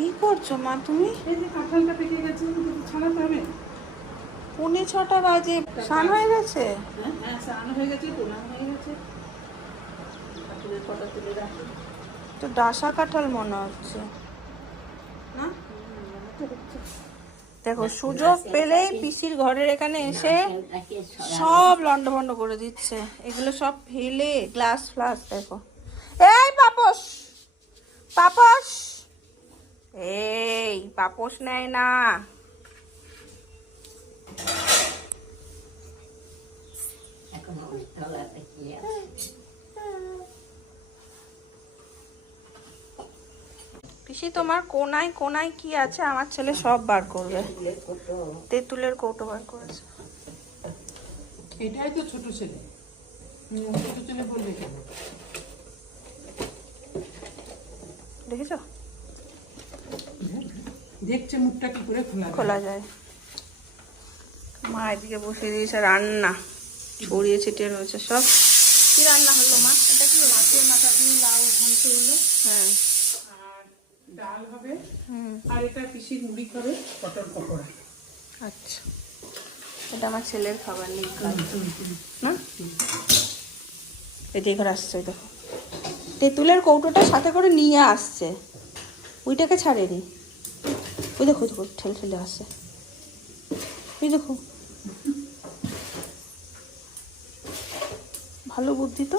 কি করছো মা তুমি? এই যে কাঁঠালটা পেকে গেছে, ছাড়াতে হবে। 6:45 বাজে, স্নান হয়ে গেছে? হ্যাঁ, স্নান হয়ে গেছে, প্রণাম হয়ে গেছে। কাঁঠালের পাতা তুলে রাখি। তো ডাসা কাঁঠাল মনে হচ্ছে না? দেখো সুযোগ পেলেই পিসির ঘরের এখানে এসে সব লন্ডভন্ড করে দিচ্ছে। এগুলো সব ফেলে গ্লাস ফ্লাস। দেখো এই পাপোশ, পাপোশ, এই পাপোশ নেয় না। পিসি তোমার কোনায় কোনায় কি আছে আমার ছেলে সব বার করবে। তেঁতুলের কৌটো বার করেছে। এটাই তো ছোট ছেলে। ছোট ছেলে বললে কেন? দেখেছো দেখছে মুখটা কি করে খোলা যায়। মা এদিকে বসিয়ে দিয়েছে রান্না, ছড়িয়ে ছিটিয়ে রয়েছে সব। কি রান্না হলো মা? এটা কি মাছের মাথা দিয়ে লাউ ঘন্ট হলো। হ্যাঁ, আর ডাল হবে। আর এটা পিসির মুড়ি খাবে, পটল পকোড়া। আচ্ছা, এটা আমার ছেলের খাবার নেই না। এই দেখো আসছে, দেখো তেঁতুলের কৌটোটা সাথে করে নিয়ে আসছে, ওইটাকে ছাড়েনি। ওই দেখো দেখো ঠেলে ঠেলে আসছে, ওই দেখো ভালো বুদ্ধি তো।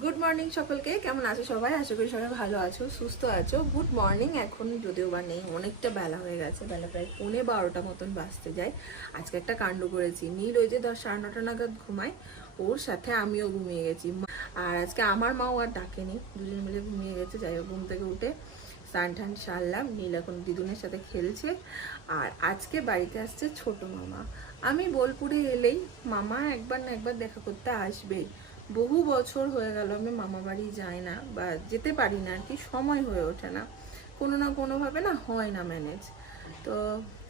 গুড মর্নিং সকলকে, কেমন আছো সবাই? আশা করি সবাই ভালো আছো, সুস্থ আছো। Good morning. এখন যদিও বা নেই, অনেকটা বেলা হয়ে গেছে, বেলা প্রায় 11:15 মতন বাজতে যায়। আজকে একটা কাণ্ড করেছি। নীল ওই যে 10-9:30 নাগাদ ঘুমায়, ওর সাথে আমিও ঘুমিয়ে গেছি। আর আজকে আমার মাও আর ডাকেনি, দুজন মিলে ঘুমিয়ে গেছে। যাই হোক, ঘুম থেকে উঠে স্নান টান সারলাম। নীল এখন দিদুনের সাথে খেলছে। আর আজকে বাড়িতে আসছে ছোট মামা। আমি বোলপুরে এলেই মামা একবার না একবার দেখা করতে আসবেই। বহু বছর হয়ে গেল আমি মামা বাড়ি যাই না, বা যেতে পারি না আর কি, সময় হয়ে ওঠে না, কোনো না কোনোভাবে না হয় না ম্যানেজ। তো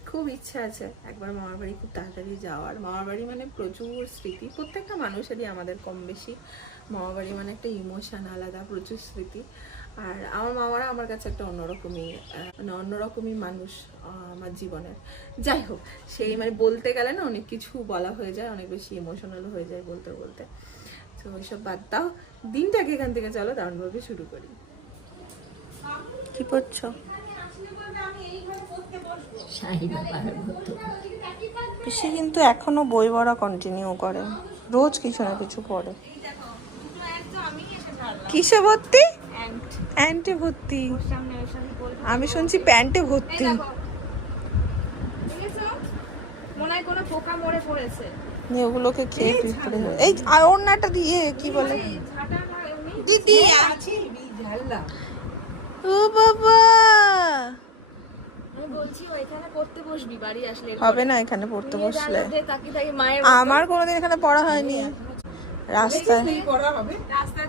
খুব ইচ্ছা আছে একবার মামার বাড়ি খুব তাড়াতাড়ি যাওয়ার। মামার বাড়ি মানে প্রচুর স্মৃতি, প্রত্যেকটা মানুষেরই, আমাদের কম বেশি মামা বাড়ি মানে একটা ইমোশন আলাদা, প্রচুর স্মৃতি। আর আমার মামারা আমার কাছে একটা অন্যরকমই মানুষ আমার জীবনের। যাই হোক, সেই মানে বলতে গেলে না অনেক কিছু বলা হয়ে যায়, অনেক বেশি ইমোশনাল হয়ে যায় বলতে বলতে। তো ওইসব বাদ দাও, দিনটাকে এখান থেকে চলো দারুণভাবে শুরু করি। কি করছো? পিসি কিন্তু এখনো বই পড়া কন্টিনিউ করে, রোজ কিছু না কিছু পড়ে। কিসে ভর্তি? অ্যান্টে ভর্তি। আমি শুনছি প্যান্টে ভর্তি। ওগুলোকে খেয়ে পিঁপড়ে। এই আর ওড়নাটা দিয়ে কি বলে দিদি? ও বাবা, হবে না এখানে পড়তে বসলে। আমার কোনোদিন এখানে পড়া হয়নি। রাস্তা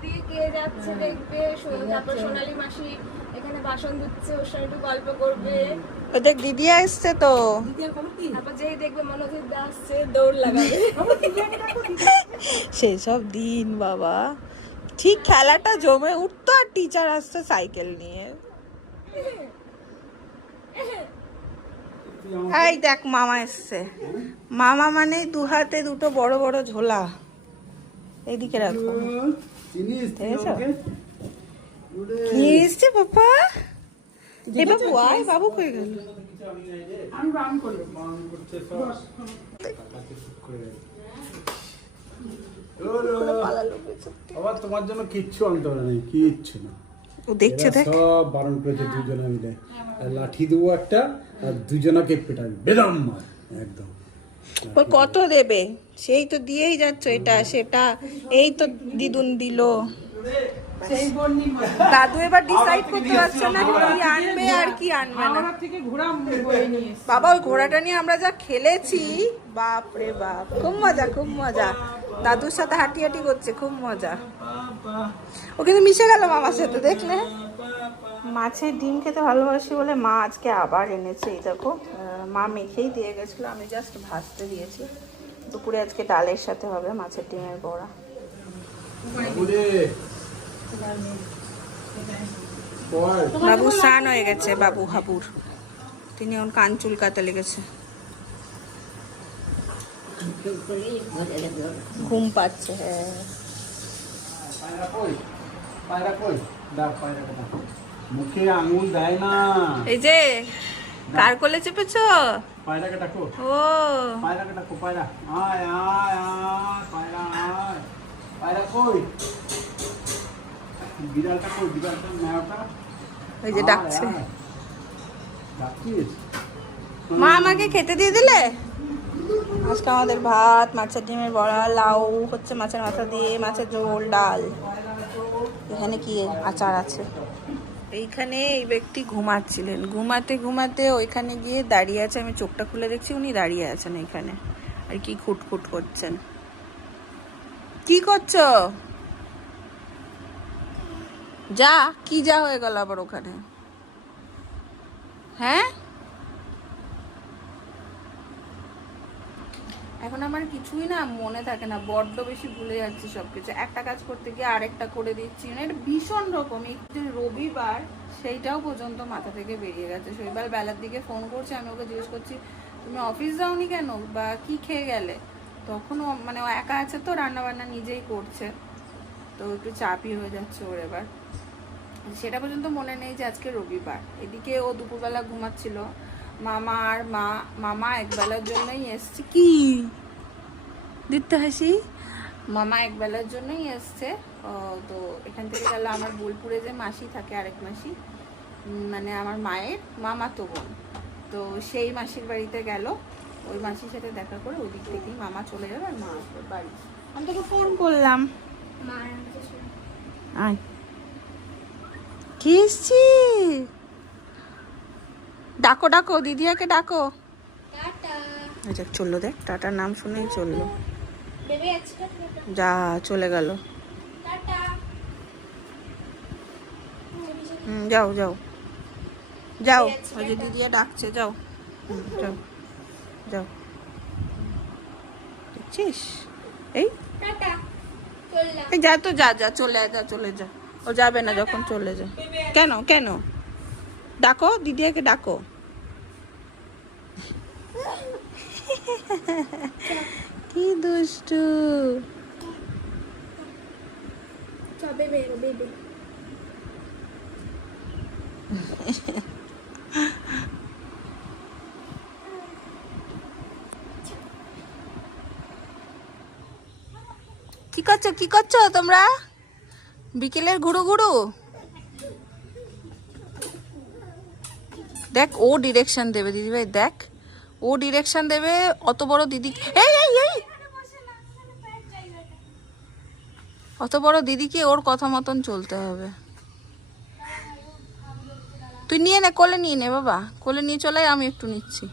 দিয়ে কে যাচ্ছে দেখবে, তারপর সোনালী মাসি এখানে বাসন ধুচ্ছে, ওর সঙ্গে একটু গল্প করবে। ওদের দিদি আসছে তো, তারপর যেই দেখবে মনোজিৎ দা আসছে, দৌড় লাগাবে। সেই সব দিন বাবা, ঠিক খেলাটা জমে উঠতো। আর টিচার আসতো সাইকেল নিয়ে। এই দেখ মামা এসছে। মামা মানে দু হাতে দুটো বড় বড় ঝোলা। এইদিকে রাখো, দেখেছো কি এসছে বাবা? এ বাবু আয়, বাবু কই গেল? তোমার জন্য কিচ্ছু আনতে পারে নাই, কিচ্ছু না। ও দেখছে, দেখ সব বারণ করেছে দুজনে মিলে। লাঠি দেবো একটা, আর দুজনাকে পেটাবি বেদম মার একদম। কত দেবে? সেই তো দিয়েই যাচ্ছ, এটা সেটা। এই তো দিদুন দিল। দাদু এবার ডিসাইড করতে পারছে না কি আনবে আর কি আনবে না। বাবা ওই ঘোড়াটা নিয়ে আমরা যা খেলেছি, বাপ রে বাপ, খুব মজা, খুব মজা। দাদুর সাথে হাঁটি হাঁটি করছে, খুব মজা। ও কিন্তু মিশে গেল মামার সাথে, দেখলে? মাছের ডিম খেতে ভালোবাসি বলে মা আজকে আবার এনেছে। এই দেখো, মা মেখেই দিয়ে গেছিলো, আমি জাস্ট ভাজতে দিয়েছি। দুপুরে আজকে ডালের সাথে হবে মাছের ডিমের বড়া। বাবু স্নান হয়ে গেছে, বাবু হাবুর। তিনি এখন কান চুলকাতে লেগেছে, ঘুম পাচ্ছে। হ্যাঁ, মুখে আঙুল দেয় না। এই যে কার কোলে চেপেছো? পায়রাকে ডাকো, ও পায়রাকে ডাকো, পায়রা আয় আয় আয়, পায়রা আয়, পায়রা কই? বিড়ালটা কই? বিড়ালটা মেয়াটা ওই যে ডাকছে। ডাকছিস? মা আমাকে খেতে দিয়ে দিলে? আজকে আমাদের ভাত, মাছের ডিমের বড়া, লাউ হচ্ছে মাছের মাথা দিয়ে, মাছের ঝোল, ডাল। এখানে কি আচার আছে। এইখানে এই ব্যক্তি ঘুমাচ্ছিলেন, ঘুমাতে ঘুমাতে ওইখানে গিয়ে দাঁড়িয়ে আছে। আমি চোখটা খুলে দেখছি উনি দাঁড়িয়ে আছেন এখানে, আর কি খুটখুট করছেন। কি করছো? যা, কি যা হয়ে গেল আবার ওখানে? হ্যাঁ, এখন আমার কিছুই না মনে থাকে না, বড্ড বেশি ভুলে যাচ্ছি সবকিছু। একটা কাজ করতে গিয়ে আরেকটা করে দিচ্ছি, মানে এটা ভীষণ রকম। এই যে রবিবার, সেইটাও পর্যন্ত মাথা থেকে বেরিয়ে গেছে। শৈবাল বেলার দিকে ফোন করছে, আমি ওকে জিজ্ঞেস করছি তুমি অফিস যাওনি কেন, বা কি খেয়ে গেলে? তখন ও মানে ও একা আছে তো, রান্না বান্না নিজেই করছে, তো একটু চাপই হয়ে যাচ্ছে ওর এবার। সেটা পর্যন্ত মনে নেই যে আজকে রবিবার। এদিকে ও দুপুরবেলা ঘুমাচ্ছিল। মামা একবেলার জন্যই এসছে। কি দিতে হাসি? মামা একবেলার জন্যই এসছে। তো এখান থেকে গেল আমার বোলপুরে যে মাসি থাকে, আরেক মাসি, মানে আমার মায়ের মামাতো বোন, তো সেই মাসির বাড়িতে গেল। ওই মাসির সাথে দেখা করে ওদিক থেকেই মামা চলে যাবে, আর মা আসবে বাড়ি। আমি তোকে ফোন করলাম। আয়, কি এসছি? ডাকো ডাকো, দিদিয়াকে ডাকো। দেখ চললো, দেখ টাটার নাম শুনেই চললো। যা চলে গেল। যাও যাও যাও, ওই যে দিদিয়া ডাকছে, যাও। যাও যাও, দেখছিস? এই যা তো, যা যা, চলে যা, চলে যা। ও যাবে না যখন, চলে যা। কেন কেন? ডাকো, দিদিয়াকে ডাকো। কি দুষ্টু। কি করছো, কি করছো তোমরা? বিকেলের ঘুরু ঘুরু। দেখ ও ডিরেকশন দেবে, দিদিভাই দেখ, ও ডিরেকশন দেবে। অত বড় দিদি, এই এই এই, অত বড় দিদিকে ওর কথা মতন চলতে হবে। তুই নিয়ে নে, কোলে নিয়ে নে বাবা, কোলে নিয়ে চলে, আমি একটু নিচ্ছি।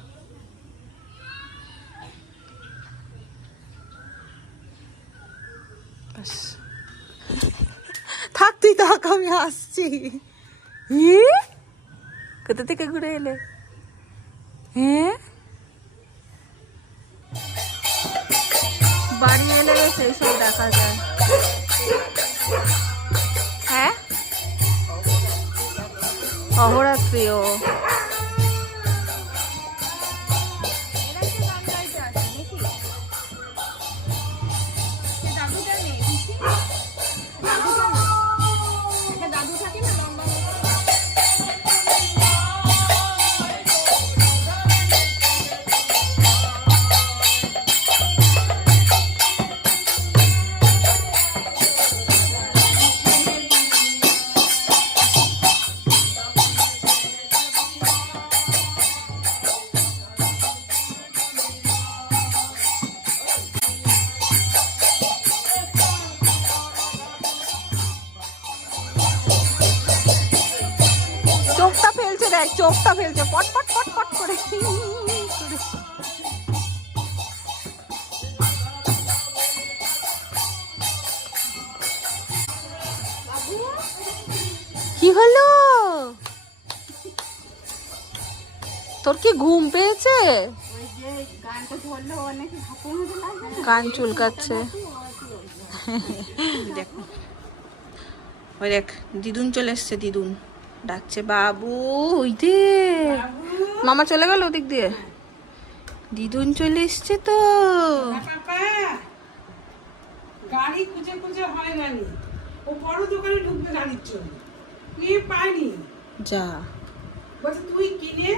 থাক তুই, থাক, আমি আসছি। কোথা থেকে ঘুরে এলে? হ্যাঁ, বাড়ি এলে সেই সব দেখা যায়। হ্যাঁ, অহরাত্রিও। চোখটা ফেলছে, দেখ চোখটা ফেলছে, পট পট পট পট করে। কি হলো? তোর কি ঘুম পেয়েছে? কান চুলকাচ্ছে। দেখো, ওই দেখ দিদুন চলে এসছে, দিদুন। ডাকছে বাবু, ওই দে মামা চলে গেল ওদিক দিয়ে, দিদুন চলে এসছে তো। পাপা গাড়ি খুঁজে খুঁজে হয় নানি, ও বড় দোকানে ঢুকবে গাড়ির জন্য, তুই পাইনি, যা বলছে তুই কিনে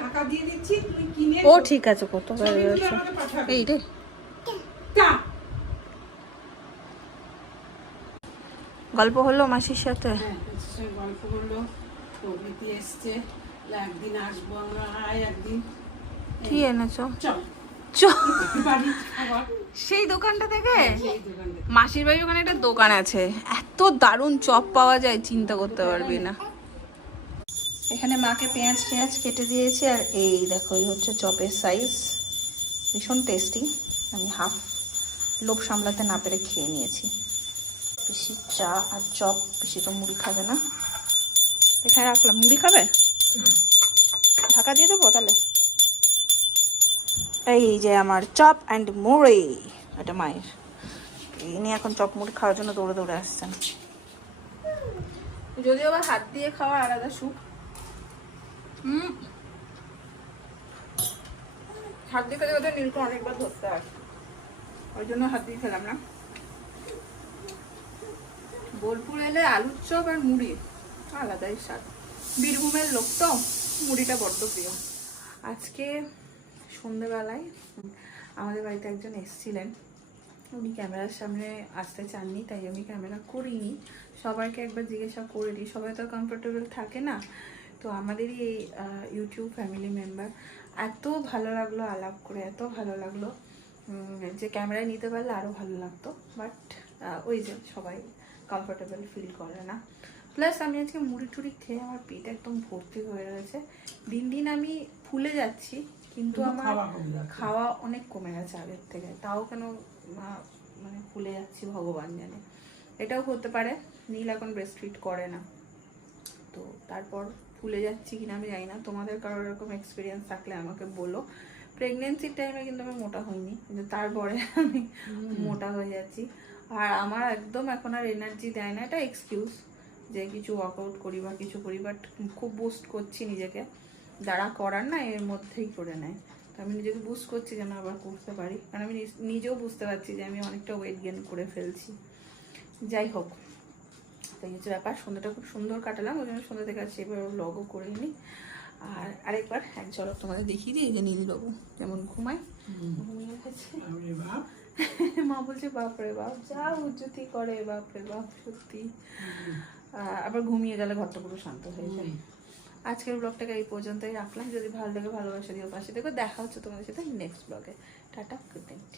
টাকা দিয়ে দিচ্ছি, তুই কিনে ও ঠিক আছে, কত ছবি তুলে আমাকে পাঠাবি। এই রে তা গল্প হলো মাসির সাথে। হ্যাঁ, ওর সঙ্গে গল্প করলো, প্রভৃতি এসছে, একদিন আসবো আমরা, আয় একদিন, কি এনেছো? চল চল বাড়ি খাবার সেই দোকানটা থেকে। সেই দোকান থেকে। মাসির বাড়ির ওখানে একটা দোকান আছে, এত দারুণ চপ পাওয়া যায় চিন্তা করতে পারবি না। এখানে মাকে পেঁয়াজ টেঁয়াজ কেটে দিয়েছি, আর এই দেখো এই হচ্ছে চপের সাইজ, ভীষণ টেস্টি। আমি হাফ লোভ সামলাতে না পেরে খেয়ে নিয়েছি। বেশি চা আর চপ, বেশি তো মুড়ি খাবে না, এখানে রাখলাম। মুড়ি খাবে? ঢাকা দিয়ে দেবো তাহলে। এই যে আমার চপ অ্যান্ড মুড়ি, এটা মায়ের। ইনি এখন চপ মুড়ি খাওয়ার জন্য দৌড়ে দৌড়ে আসছেন। যদিও বা হাত দিয়ে খাওয়া আলাদা সুখ। হাত দিয়ে খেতে খেতে নীলকে অনেকবার ধরতে হয়, ওই জন্য হাত দিয়ে খেলাম না। বোলপুর এলে আলুর চপ আর মুড়ি আলাদাই স্বাদ। বীরভূমের লোক তো, মুড়িটা বড্ড প্রিয়। আজকে সন্ধ্যেবেলায় আমাদের বাড়িতে একজন এসেছিলেন, উনি ক্যামেরার সামনে আসতে চাননি, তাই আমি ক্যামেরা করিনি। সবাইকে একবার জিজ্ঞাসা করে দিই, সবাই তো কমফোর্টেবল থাকে না। তো আমাদেরই এই ইউটিউব ফ্যামিলি মেম্বার, এত ভালো লাগলো আলাপ করে, এত ভালো লাগলো যে ক্যামেরায় নিতে পারলে আরও ভালো লাগতো, বাট ওই যে সবাই কমফোর্টেবল ফিল করে না। প্লাস আমি আজকে মুড়ি টুড়ি খেয়ে আমার পেট একদম ভর্তি হয়ে রয়েছে। দিন দিন আমি ফুলে যাচ্ছি, কিন্তু আমার খাওয়া অনেক কমে গেছে আগের থেকে। তাও কেন মানে ফুলে যাচ্ছি ভগবান জানে। এটাও হতে পারে নীল এখন ব্রেস্ট ফিড করে না, তো তারপর ফুলে যাচ্ছি কিনা আমি জানি না। তোমাদের কারোর এরকম এক্সপিরিয়েন্স থাকলে আমাকে বলো। প্রেগনেন্সির টাইমে কিন্তু আমি মোটা হইনি, কিন্তু তারপরে আমি মোটা হয়ে যাচ্ছি। আর আমার একদম এখন আর এনার্জি দেয় না, এটা এক্সকিউজ যে কিছু ওয়ার্কআউট করি বা কিছু করি, বাট খুব বুস্ট করছি নিজেকে, যারা করার না এর মধ্যেই করে নেয়। তো আমি নিজেকে বুস্ট করছি যেন আবার করতে পারি, কারণ আমি নিজেও বুঝতে পারছি যে আমি অনেকটা ওয়েট গেন করে ফেলছি। যাই হোক, তাই হচ্ছে ব্যাপার। সন্ধ্যাটা খুব সুন্দর কাটালাম, ওই জন্য সন্ধ্যা থেকে আছে, এবার ব্লগও করে নিই। আর আরেকবার হ্যাঁ চলো তোমাদের দেখিয়ে দিই, এই যে নীলবাবু যেমন ঘুমায়, ঘুমিয়ে গেছে। মা বলছে বাপরে বাপ যা উজ্জতি করে, বাপরে বাপ সত্যি। আবার ঘুমিয়ে গেলে ঘরটা পুরো শান্ত হয়ে যায়। আজকের ব্লগটাকে এই পর্যন্তই রাখলাম। যদি ভালো লাগে ভালোবাসা দিও, পাশে দেখো। দেখা হচ্ছে তোমাদের সাথে নেক্সট ব্লগে। Tata, good night.